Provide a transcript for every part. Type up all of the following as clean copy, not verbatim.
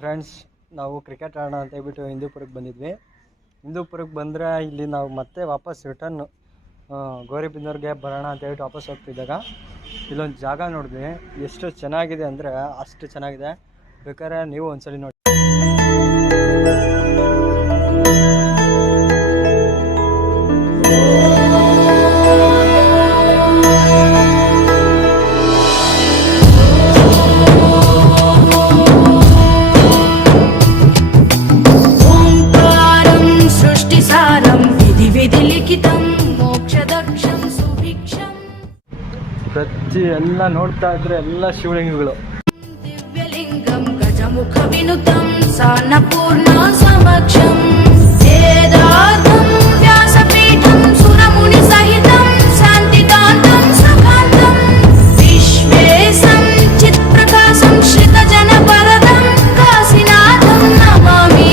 Friends, ನಾವು cricket ಆಡೋಣ ಅಂತ ಹೇಳ್ಬಿಟ್ಟು ಹಿಂದೂಪುರಕ್ಕೆ ಬಂದಿದ್ವಿ. ಹಿಂದೂಪುರಕ್ಕೆ ಬಂದರೆ ಇಲ್ಲಿ ನಾವು ಮತ್ತೆ ವಾಪಸ್ ರಿಟರ್ನ್ ಗೌರಿಬಿದನೂರಿಗೆ ಬರೋಣ ಅಂತ ಹೇಳ್ಬಿಟ್ಟು ವಾಪಸ್ ಹೋಗ್ತಿದ್ದಾಗ ಇಲ್ಲೊಂದು ಜಾಗ ನೋಡಿದ್ವಿ. ಎಷ್ಟು ಚೆನ್ನಾಗಿದೆ ಅಂದರೆ ಅಷ್ಟು ಚೆನ್ನಾಗಿದೆ. ಬೇಕಾದ್ರೆ ನೀವು ಒಂದ್ಸಲಿ ನೋಡಿ. ಪ್ರತಿ ಎಲ್ಲ ನೋಡ್ತಾ ಇದ್ರೆ ಎಲ್ಲ ಶಿವಲಿಂಗಗಳು. ದಿವ್ಯಲಿಂಗಂ ಗಜಮುಖ ವಿನುತಂ ಸಾನ್ನಪೂರ್ಣ ಸಮಕ್ಷಂ ವೇದಾರ್ಥಂ ವ್ಯಾಸಪೀಠಂ ಸುರಮುನಿ ಸಹಿತಂ ಶಾಂತಿಕಾಂತಂ ಸಕಾಂತಂ ವಿಶ್ವೇಶಂ ಚಿತ್ಪ್ರಕಾಶಂ ಶ್ರಿತ ಜನಪರದಂ ಕಾಶಿನಾಥಂ ನಮಾಮಿ.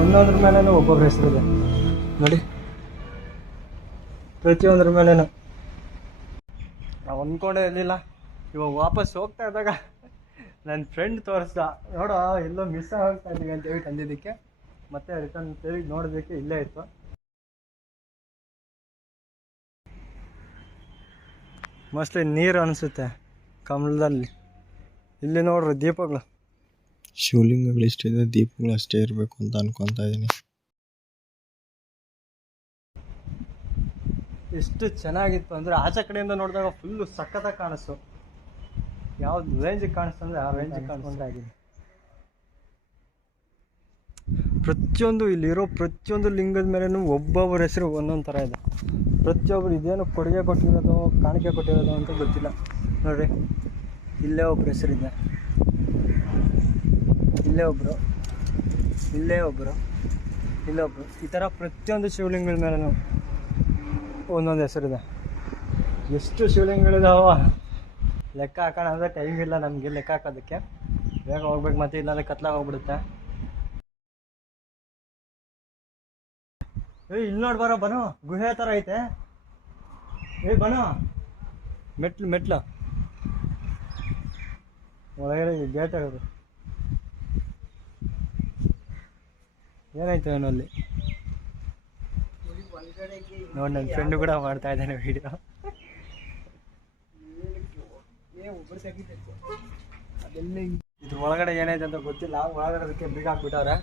ಒಂದೊಂದ್ರ ಮೇಲೇನು ಒಬ್ಬೊಬ್ಬರ ಹೆಸರಿದೆ ನೋಡಿ. ಪ್ರತಿಯೊಂದ್ರ ಮೇಲೇನು ನಾವು ಅಂದ್ಕೊಂಡೇ ಇರಲಿಲ್ಲ. ಇವಾಗ ವಾಪಸ್ ಹೋಗ್ತಾ ಇದ್ದಾಗ ನನ್ನ ಫ್ರೆಂಡ್ ತೋರಿಸ್ದ, ನೋಡೋ ಎಲ್ಲೋ ಮಿಸ್ ಆಗ್ತಾ ಇದ್ದೀವಿ ಅಂತ ಹೇಳಿ ತಂದಿದ್ದಕ್ಕೆ ಮತ್ತೆ ರಿಟರ್ನ್ ತಿರುಗಿ ನೋಡೋದಕ್ಕೆ ಇಲ್ಲೇ ಇತ್ತು. ಮೋಸ್ಟ್ಲಿ ನೀರು ಅನಿಸುತ್ತೆ ಕಮಲದಲ್ಲಿ. ಇಲ್ಲಿ ನೋಡ್ರಿ ದೀಪಗಳು, ಶಿವಲಿಂಗಗಳು ಇಷ್ಟಿದೆ, ದೀಪಗಳು ಅಷ್ಟೇ ಇರಬೇಕು ಅಂತ ಅನ್ಕೊತಾ ಇದ್ದೀನಿ. ಎಷ್ಟು ಚೆನ್ನಾಗಿತ್ತು ಅಂದರೆ ಆಚೆ ಕಡೆಯಿಂದ ನೋಡಿದಾಗ ಫುಲ್ಲು ಸಖತ್ತಾಗಿ ಕಾಣಿಸ್ತು. ಯಾವ್ದು ರೇಂಜಿಗೆ ಕಾಣಿಸ್ತು ಅಂದರೆ ಆ ರೇಂಜಿಗೆ ಕಾಣಿಸ್ಕೊಂಡಾಗಿದೆ. ಪ್ರತಿಯೊಂದು ಇಲ್ಲಿರೋ ಪ್ರತಿಯೊಂದು ಲಿಂಗದ ಮೇಲೂ ಒಬ್ಬೊಬ್ಬರ ಹೆಸರು ಒಂದೊಂದು ಥರ ಇದೆ. ಪ್ರತಿಯೊಬ್ಬರು ಇದೇನು ಕೊಡುಗೆ ಕೊಟ್ಟಿರೋದು ಕಾಣಿಕೆ ಕೊಟ್ಟಿರೋದು ಅಂತ ಗೊತ್ತಿಲ್ಲ. ನೋಡ್ರಿ, ಇಲ್ಲೇ ಒಬ್ಬರ ಹೆಸರಿದೆ, ಇಲ್ಲೇ ಒಬ್ಬರು, ಇಲ್ಲೇ ಒಬ್ಬರು, ಇಲ್ಲೊಬ್ಬರು. ಈ ಥರ ಪ್ರತಿಯೊಂದು ಶಿವಲಿಂಗದ ಮೇಲೂ ಒಂದೊಂದು ಹೆಸರಿದೆ. ಎಷ್ಟು ಶಿವಲಿಂಗಗಳಿದಾವ ಲೆಕ್ಕ ಹಾಕೋಣ ಅಂದರೆ ಟೈಮ್ ಇಲ್ಲ ನಮಗೆ ಲೆಕ್ಕ ಹಾಕೋದಕ್ಕೆ. ಬೇಗ ಹೋಗ್ಬೇಕು, ಮತ್ತೆ ಇಲ್ಲಾಂದರೆ ಕತ್ಲಾಗ ಹೋಗ್ಬಿಡುತ್ತೆ. ಇಲ್ಲಿ ನೋಡಿ ಬರೋ, ಬನೋ ಗುಹೆ ಥರ ಐತೆ. ಬನೋ ಮೆಟ್ಲು ಒಳಗಡೆ ಗೇಟ್ ಆಗೋದು. ಏನಾಯ್ತು ಅವನಲ್ಲಿ ನೋಡಿ. ನನ್ನ ಫ್ರೆಂಡು ಕೂಡ ಮಾಡ್ತಾ ಇದ್ದಾನೆ ವಿಡಿಯೋ. ಇದ್ರ ಒಳಗಡೆ ಏನಾಯ್ತು ಅಂತ ಗೊತ್ತಿಲ್ಲ. ಒಳಗಡೆ ಅದಕ್ಕೆ ಬೀಗ ಹಾಕ್ಬಿಟ್ಟವ್ರೆ.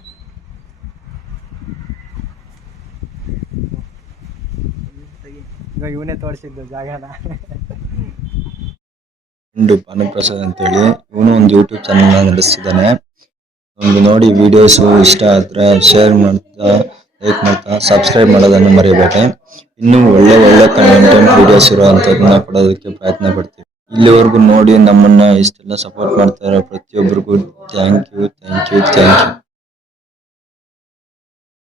ಇವಾಗ ಇವನೇ ತೋರಿಸಿದ್ದು ಜಾಗನ. ಭಾನುಪ್ರಸಾದ್ ಅಂತೇಳಿ ಇವನು ಒಂದು ಯೂಟ್ಯೂಬ್ ಚಾನಲ್ ನಡೆಸ್ತಿದ್ದಾನೆ. ನಮ್ಗೆ ನೋಡಿ ವಿಡಿಯೋಸ್ ಇಷ್ಟ ಆದ್ರೆ ಶೇರ್ ಮಾಡ್ತಾ, ಲೈಕ್ ಮಾಡ್ತಾ, ಸಬ್ಸ್ಕ್ರೈಬ್ ಮಾಡೋದನ್ನು ಮರಿಬೇಡಿ. ಇನ್ನೂ ಒಳ್ಳೆ ಕಂಟೆಂಟ್ ವಿಡಿಯೋಸ್ ಇರುವಂತದನ್ನ ಕೊಡೋದಕ್ಕೆ ಪ್ರಯತ್ನ ಪಡ್ತೀವಿ. ಇಲ್ಲಿವರೆಗೂ ನೋಡಿ ನಮ್ಮನ್ನ ಇಷ್ಟೆಲ್ಲ ಸಪೋರ್ಟ್ ಮಾಡ್ತಾರೆ ಪ್ರತಿಯೊಬ್ಬರಿಗೂ ಥ್ಯಾಂಕ್ ಯು.